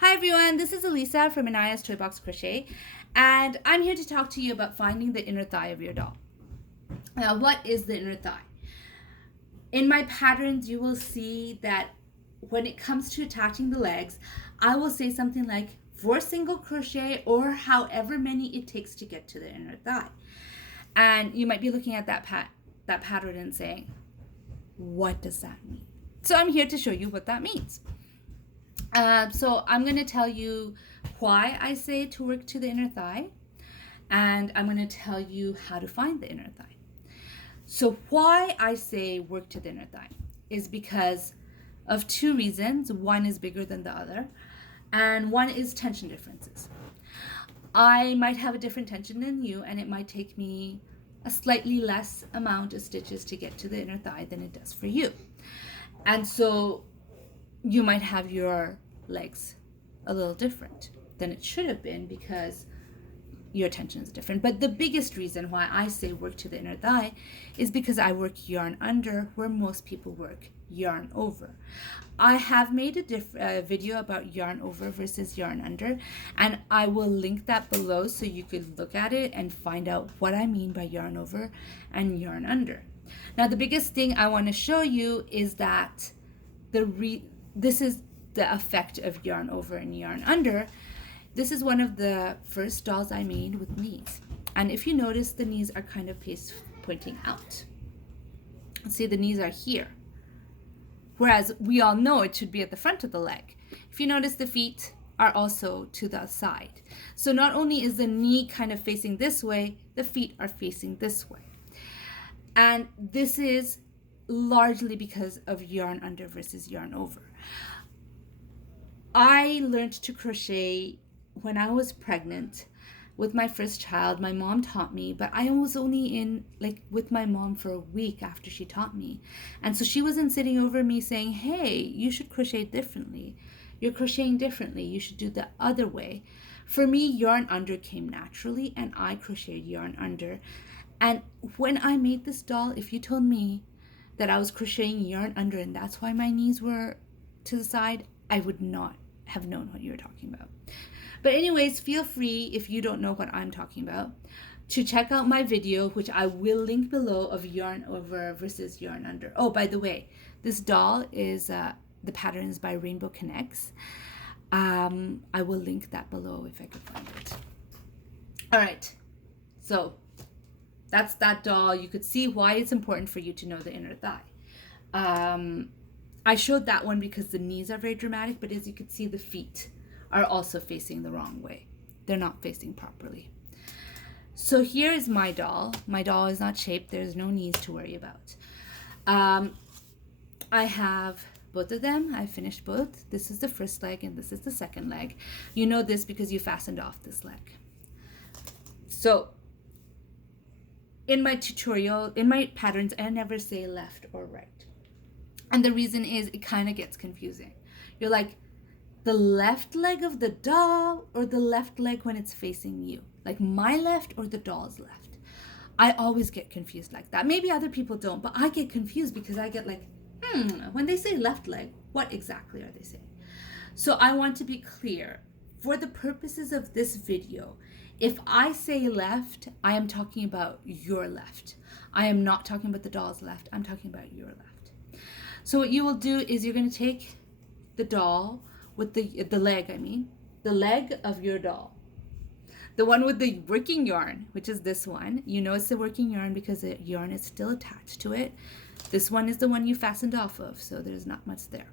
Hi everyone, this is Elisa from Anaya's Toy Box Crochet, and I'm here to talk to you about finding the inner thigh of your doll. Now, what is the inner thigh? In my patterns, you will see that when it comes to attaching the legs, I will say something like 4 single crochet or however many it takes to get to the inner thigh. And you might be looking at that pattern and saying, what does that mean? So I'm here to show you what that means. So I'm going to tell you why I say to work to the inner thigh, and I'm going to tell you how to find the inner thigh. So why I say work to the inner thigh is because of 2 reasons. One is bigger than the other, and one is tension differences. I might have a different tension than you, and it might take me a slightly less amount of stitches to get to the inner thigh than it does for you. And so you might have your legs a little different than it should have been because your tension is different. But the biggest reason why I say work to the inner thigh is because I work yarn under where most people work yarn over. I have made a video about yarn over versus yarn under, and I will link that below so you could look at it and find out what I mean by yarn over and yarn under. Now, the biggest thing I want to show you is that this is the effect of yarn over and yarn under. This is one of the first dolls I made with knees. And if you notice, the knees are kind of pointing out. See, the knees are here. Whereas we all know it should be at the front of the leg. If you notice, the feet are also to the side. So not only is the knee kind of facing this way, the feet are facing this way. And this is largely because of yarn under versus yarn over. I learned to crochet when I was pregnant with my first child. My mom taught me, but I was only with my mom for a week after she taught me. And so she wasn't sitting over me saying, hey, you should crochet differently. You're crocheting differently. You should do the other way. For me, yarn under came naturally, and I crocheted yarn under. And when I made this doll, if you told me that I was crocheting yarn under and that's why my knees were to the side, I would not have known what you were talking about. But anyways, feel free, if you don't know what I'm talking about, to check out my video, which I will link below, of yarn over versus yarn under. Oh, by the way, this doll is the pattern is by Rainbow Connects. I will link that below if I could find it. All right, so that's that doll. You could see why it's important for you to know the inner thigh. I showed that one because the knees are very dramatic, but as you can see, the feet are also facing the wrong way. They're not facing properly. So here is my doll. My doll is not shaped. There's no knees to worry about. I have both of them. I finished both. This is the first leg and this is the second leg. You know this because you fastened off this leg. So in my tutorial, in my patterns, I never say left or right. And the reason is it kind of gets confusing. You're like, the left leg of the doll or the left leg when it's facing you? Like my left or the doll's left? I always get confused like that. Maybe other people don't, but I get confused because I get like, when they say left leg, what exactly are they saying? So I want to be clear. For the purposes of this video, if I say left, I am talking about your left. I am not talking about the doll's left. I'm talking about your left. So what you will do is you're going to take the doll with the leg, the leg of your doll. The one with the working yarn, which is this one. You know it's the working yarn because the yarn is still attached to it. This one is the one you fastened off of, so there's not much there.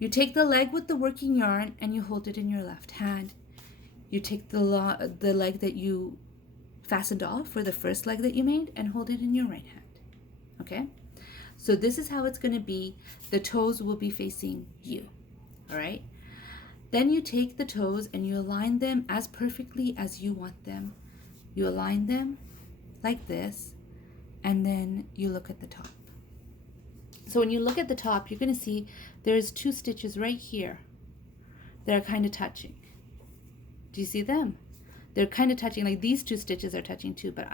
You take the leg with the working yarn and you hold it in your left hand. You take the leg that you fastened off, or the first leg that you made, and hold it in your right hand. Okay? So this is how it's going to be. The toes will be facing you. All right? Then you take the toes and you align them as perfectly as you want them. You align them like this, and then you look at the top. So when you look at the top, you're going to see there's 2 stitches right here that are kind of touching. Do you see them? They're kind of touching, like these 2 stitches are touching too, but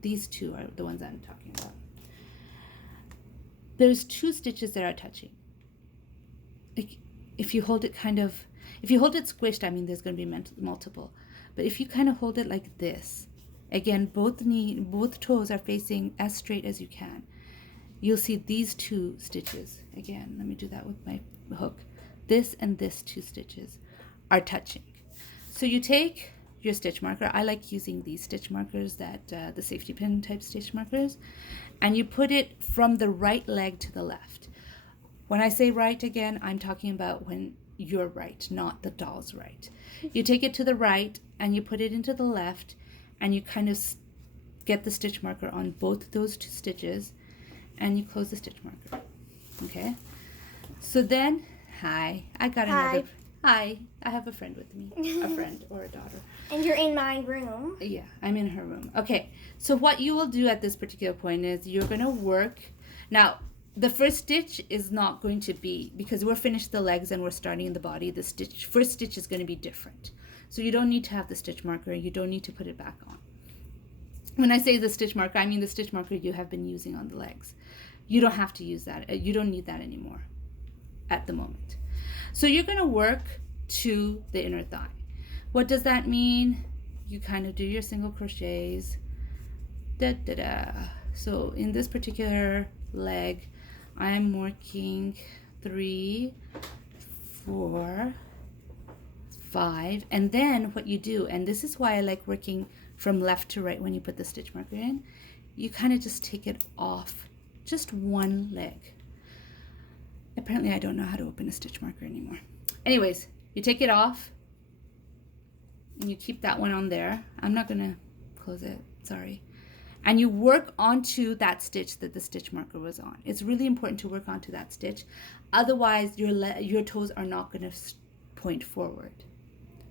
these 2 are the ones I'm talking about. There's 2 stitches that are touching. Like if you hold it kind of If you hold it squished, I mean, there's going to be multiple. But if you kind of hold it like this, again, both toes are facing as straight as you can. You'll see these 2 stitches. Again, let me do that with my hook. This and this 2 stitches are touching. So you take your stitch marker. I like using these stitch markers, that the safety pin type stitch markers, and you put it from the right leg to the left. When I say right, again, I'm talking about when you're right, not the doll's right. You take it to the right and you put it into the left, and you kind of get the stitch marker on both those 2 stitches, and you close the stitch marker. Okay? So then, hi, I got another. Hi, I have a friend with me, a friend or a daughter. And you're in my room. Yeah, I'm in her room. Okay, so what you will do at this particular point is you're going to work. Now, the first stitch is not going to be, because we're finished the legs and we're starting the body, the first stitch is going to be different. So you don't need to have the stitch marker. You don't need to put it back on. When I say the stitch marker, I mean the stitch marker you have been using on the legs. You don't have to use that. You don't need that anymore at the moment. So you're going to work to the inner thigh. What does that mean? You kind of do your single crochets. So in this particular leg, I'm working 3, 4, 5, and then what you do, and this is why I like working from left to right when you put the stitch marker in, you kind of just take it off just one leg. Apparently I don't know how to open a stitch marker anymore. Anyways, you take it off and you keep that one on there. I'm not going to close it, sorry. And you work onto that stitch that the stitch marker was on. It's really important to work onto that stitch. Otherwise, your toes are not going to point forward.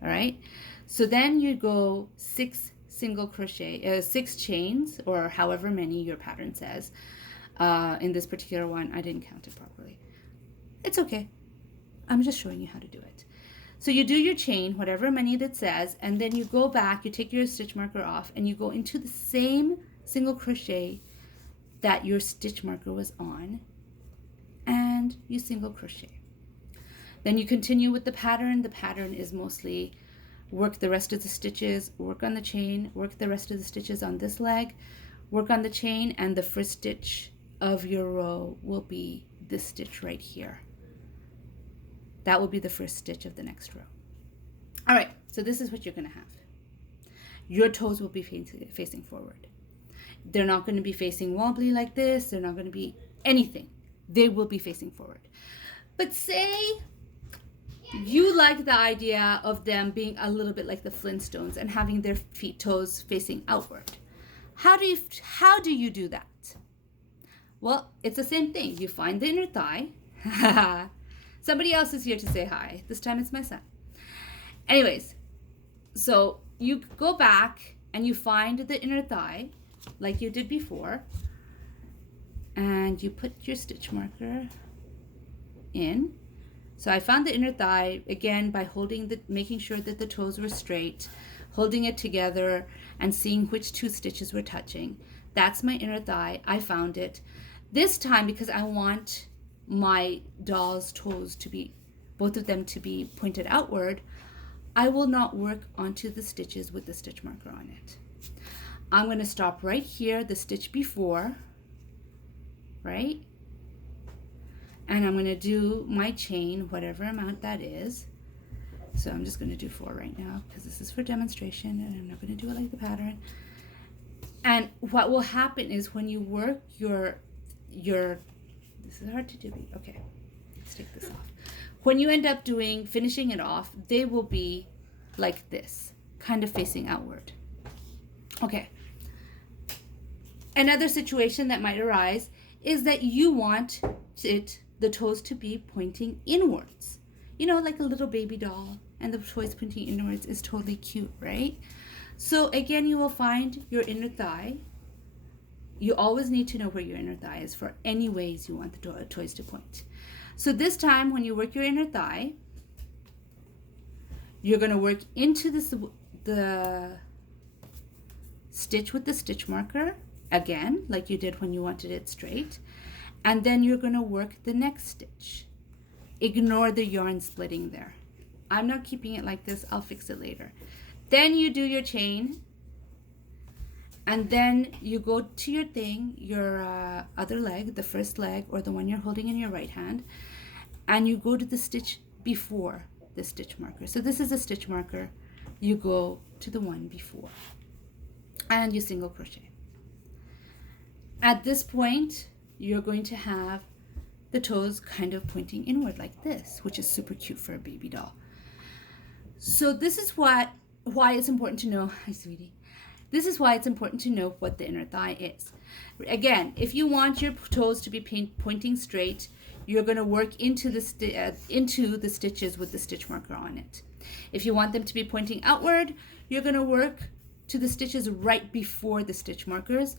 All right? So then you go 6 single crochet, 6 chains, or however many your pattern says. In this particular one, I didn't count it properly. It's okay. I'm just showing you how to do it. So you do your chain, whatever many that says, and then you go back, you take your stitch marker off, and you go into the same single crochet that your stitch marker was on, and you single crochet. Then you continue with the pattern. The pattern is mostly work the rest of the stitches, work on the chain, work the rest of the stitches on this leg, work on the chain, and the first stitch of your row will be this stitch right here. That will be the first stitch of the next row. All right, so this is what you're going to have. Your toes will be facing forward. They're not going to be facing wobbly like this. They're not going to be anything. They will be facing forward. But say you like the idea of them being a little bit like the Flintstones and having their toes facing outward. How do you do that? Well, it's the same thing. You find the inner thigh. Somebody else is here to say hi. This time it's my son. Anyways, so you go back and you find the inner thigh like you did before, and you put your stitch marker in. So I found the inner thigh again by making sure that the toes were straight, holding it together and seeing which 2 stitches were touching. That's my inner thigh. I found it. This time, because I want my doll's toes to be, both of them to be pointed outward, I will not work onto the stitches with the stitch marker on it. I'm going to stop right here, the stitch before, right? And I'm going to do my chain, whatever amount that is. So I'm just going to do 4 right now because this is for demonstration and I'm not going to do it like the pattern. And what will happen is when you work your this is hard to do. Okay, let's take this off. When you end up finishing it off, they will be like this, kind of facing outward. Okay. Another situation that might arise is that you want the toes to be pointing inwards. You know, like a little baby doll, and the toes pointing inwards is totally cute, right? So again, you will find your inner thigh. You always need to know where your inner thigh is for any ways you want the toes to point. So this time, when you work your inner thigh, you're going to work into the stitch with the stitch marker, again, like you did when you wanted it straight. And then you're going to work the next stitch. Ignore the yarn splitting there. I'm not keeping it like this. I'll fix it later. Then you do your chain. And then you go to your thing, your other leg, the first leg, or the one you're holding in your right hand. And you go to the stitch before the stitch marker. So this is a stitch marker. You go to the one before. And you single crochet. At this point, you're going to have the toes kind of pointing inward like this, which is super cute for a baby doll. So this is why it's important to know, hi sweetie. This is why it's important to know what the inner thigh is. Again, if you want your toes to be pointing straight, you're going to work into the stitches with the stitch marker on it. If you want them to be pointing outward, you're going to work to the stitches right before the stitch markers.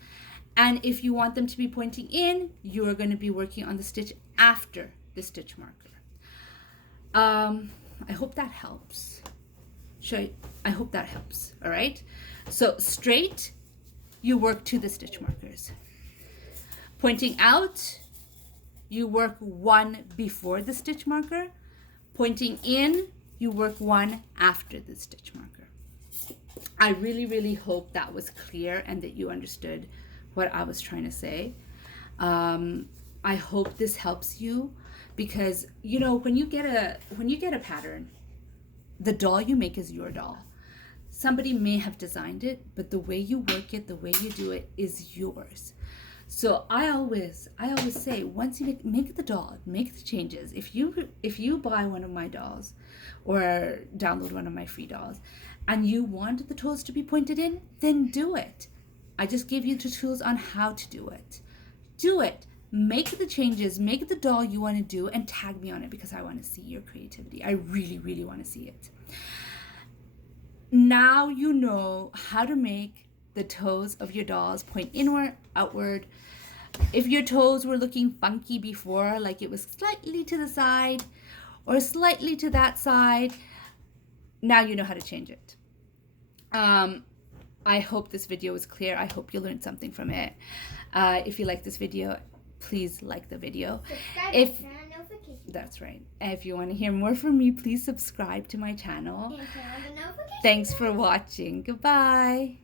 And if you want them to be pointing in, you're going to be working on the stitch after the stitch marker. I hope that helps. I hope that helps. All right. So straight, you work to the stitch markers. Pointing out, you work one before the stitch marker. Pointing in, you work one after the stitch marker. I really, really hope that was clear and that you understood what I was trying to say. I hope this helps you because, you know, when you get a pattern, the doll you make is your doll. Somebody may have designed it, but the way you work it, the way you do it is yours. So I always say, once you make the doll, make the changes. If you buy one of my dolls or download one of my free dolls and you want the toes to be pointed in, then do it. I just gave you the tools on how to do it. Do it. Make the changes, make the doll you want to do, and tag me on it because I want to see your creativity. I really, really want to see it. Now you know how to make the toes of your dolls point inward, outward. If your toes were looking funky before, like it was slightly to the side or slightly to that side, now you know how to change it. I hope this video was clear. I hope you learned something from it. If you like this video, please like the video. That's right. If you want to hear more from me, please subscribe to my channel. And turn on the notifications. Thanks for watching. Goodbye.